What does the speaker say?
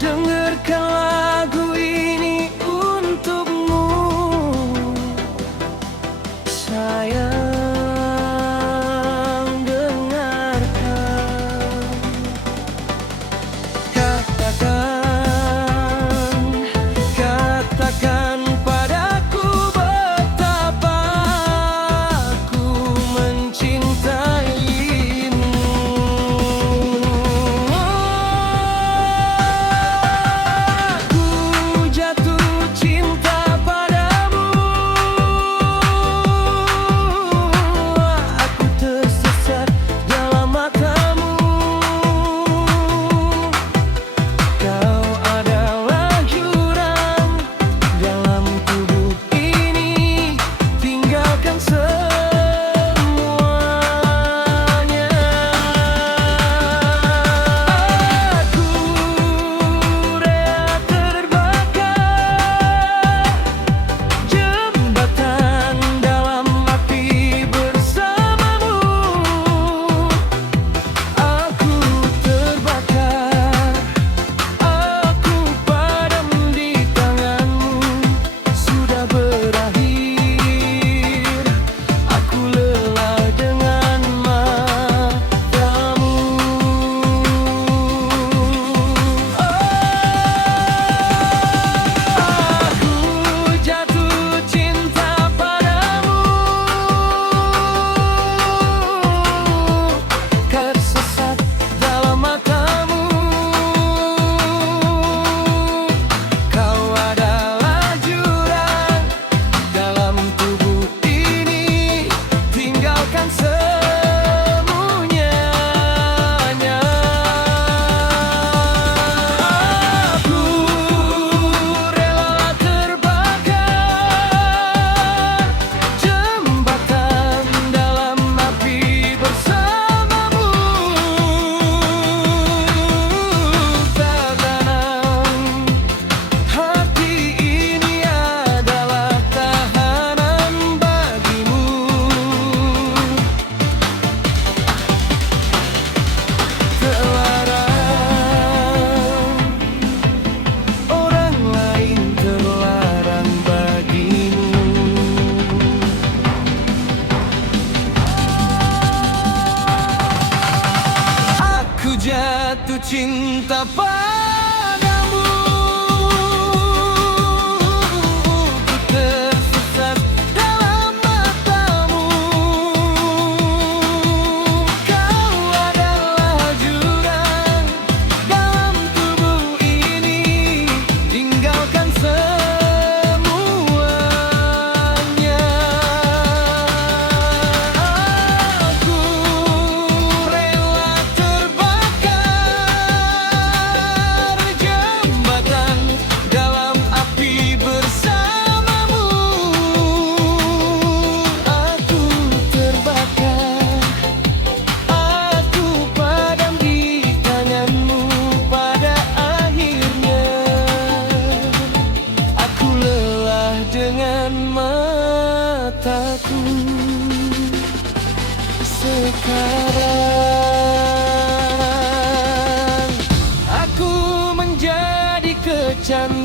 Dengarkan lagu ini untukmu, sayang, dengarkan. Katakan padaku betapa aku mencintaimu. Aku jatuh cinta padamu, aku tersesat dalam matamu. Kau adalah jurang dalam tubuh ini, tinggalkan semuanya. Aku rela terbakar jembatan dalam api bersamamu. Aku terbakar, aku padam di tanganmu. Sudah berakhir, aku lelah dengan matamu. Aku jatuh cinta padamu, tersesat dalam matamu. Kau adalah jurang dalam tubuh ini, tinggalkan semuanya. Aku rela terbakar jembatan dalam api bersamamu. Tenang, hati ini adalah tahanan bagimu. Terlarang, orang lain terlarang bagimu. Aku jatuh cinta padamu, ku tersesat dalam matamu. Kau adalah jurang dalam tubuh ini, tinggalkan semuanya. Aku rela terbakar jembatan dalam api bersamamu. Aku terbakar, aku padam di tanganmu. Pada akhirnya aku lelah dengan mataku. Sekarang aku menjadi kecanduan